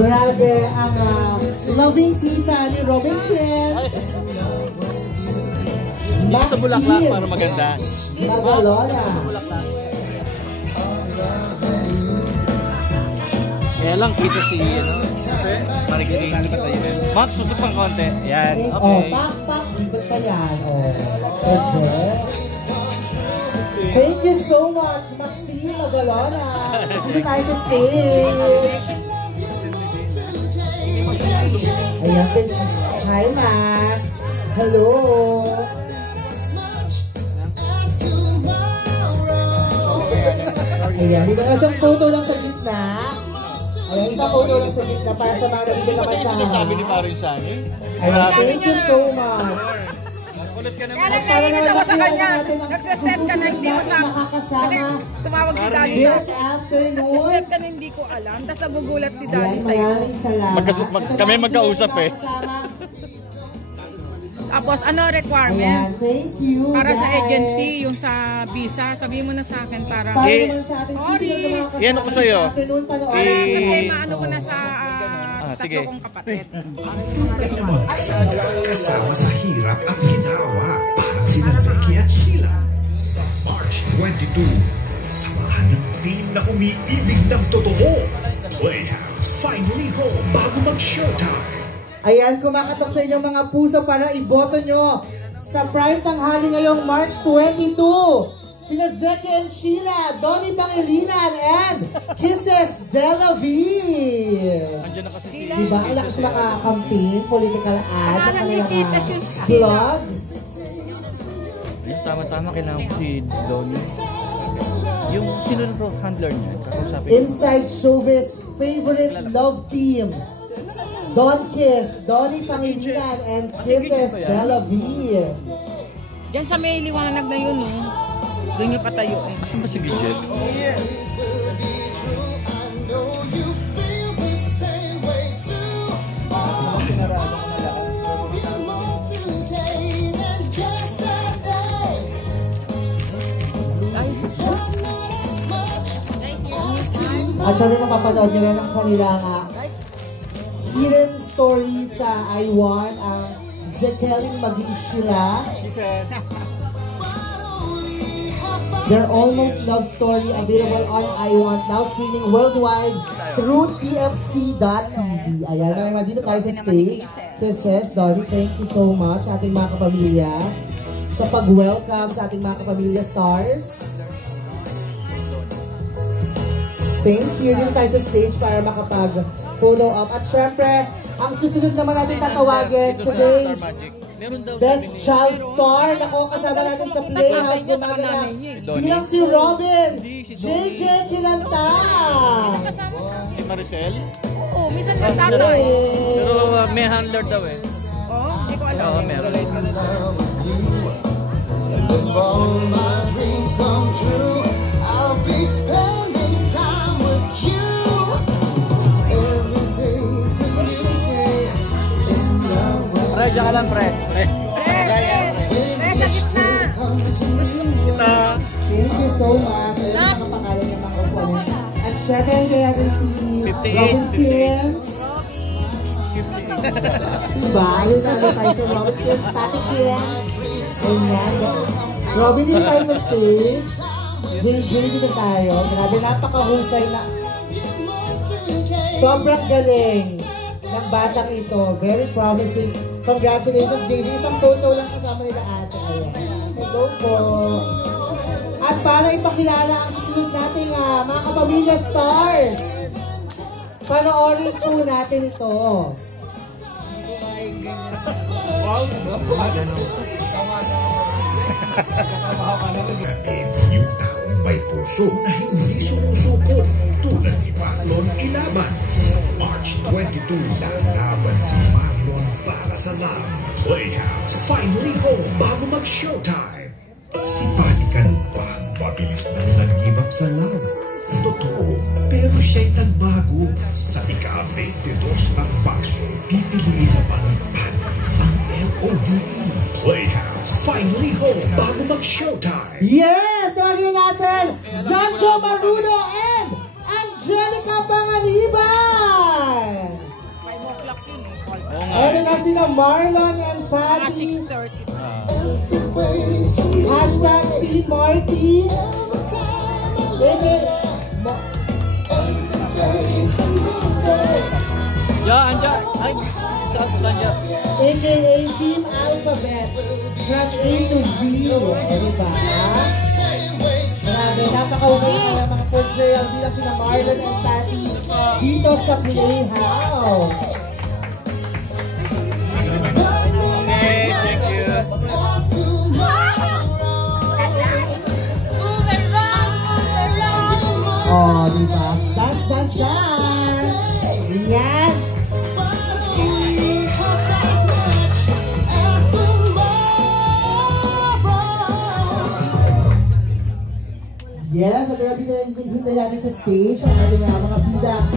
Grabe ang loving tita ni Robin Kins. Sa bulaklak para maganda. Magalona. Kaya lang kita si Marigay. Max, susok pang konti. Yan. Okay. Pak, ikot pa yan. Okay. Thank you so much, Maxine Magalona. Dito tayo sa stage. Ayan, hi Max. Hello. Ayan, dito isang photo lang sa gitna. Ayan, isang photo lang sa gitna para sa mga nabibig naman sa Sabi ni Marin Shani. Ayan, thank you so much. Kaya naiinis ako sa kanya. Nagsaset ka na hindi mo sa... Kasi tumawag si Daddy sa... Nagsaset ka na hindi ko alam. Tapos nagugulat si Daddy sa'yo. Kami magkausap eh. Tapos ano requirements? Thank you. Para sa agency, yung sa visa, sabihin mo na sa akin para... Sorry. Yan ako sa'yo. Kasi maano ko na sa... Sige. Tatlo kong kapatid. Kasama sa hirap at ginawa parang sina Zeki at Sheila. Sa March 22, samahan ng team na umiibig ng totoo. Playhouse finally home bago mag-showtime. Ayan, kumakatok sa inyong mga puso para iboto nyo sa prime tanghali ngayong March 22. Sina Zeki and Sheila, Donnie Pangilinan, and Kisses Dela V. Andiyan na kasi si... Diba? Ang lakas maka-campaign, political ad, ang kanilang vlog. Tama-tama, kailangan ko si Donnie. Yung sino na bro, handler niya. Inside Showbiz favorite love team. Don Kiss, Donnie Pangilinan, and Kisses Dela V. Diyan sa may liwanag na yun, doon yung patayo eh. Asan ba si Gidget? At syempre mapapanood nyo rin ang kanilang hidden story sa I1, ang Zekeling maging Sheila. Their almost love story available on I1, now streaming worldwide through TFC.tv. Ayan, naman dito tayo sa stage. Kisses, Donnie, thank you so much sa ating mga kapamilya sa pag-welcome sa ating mga kapamilya stars. Thank you. Dito tayo sa stage para makapag-follow up. At syempre, ang susunod naman natin tatawagin today's Best Child Star. Nako, kasama natin sa Playhouse gumaganap bilang si Robin JJ Kilanta. Si Maricel? Oo, minsan lang tayo eh. Pero may handler daw eh. Oo, hindi ko alam. Oo, meron. Pre, dyan ka lang pre. Pre, sa gitna. Kita. Thank you so much. Ayun, nakapangalan niya mga opponent. At syempre, kaya rin si Robin Kins. Diba? Ayun na tayo sa Robin Kins, Static Kins. Ayan. Robin, dito tayo sa stage. JJ, dito tayo. Grabe, napakahusay na. Sobrang galing ng batang ito. Very promising. Congratulations, JJ. Isang photo lang kasama nila ate. Ayan. Hello po. At para ipakilala ang susunod nating mga kapamilya stars, panoorin po natin ito. Yung taong may puso na hindi sumusuko tulad ni Marlon Ilaban. Sa March 22, lalaban si Marlon para sa love. Playhouse finally home bago mag-showtime. Si Panikan pa mabilis nang nag-give up sa love. Totoo, pero siya'y nagbago. Sa ika-22 ng Marso, pipiliin na ba ni Panik ang LOVE? Playhouse finally home bago mag-showtime. Yes! Tawagin natin Zancho Marudo and Angelica Panganiban! sina Marlon and Patty. 6:30. Hashtag Team Marty. Anja. Ay, saan dyan? AKA Team Alphabet. From A to Z. Diba? Grabe, napaka-usay na mga portrayal bilang sina Marlon and Patty dito sa Playhouse. Okay, thank you. Oh, diba? Dance. Yan. Yes, at dito natin sa stage ang ating mga bida.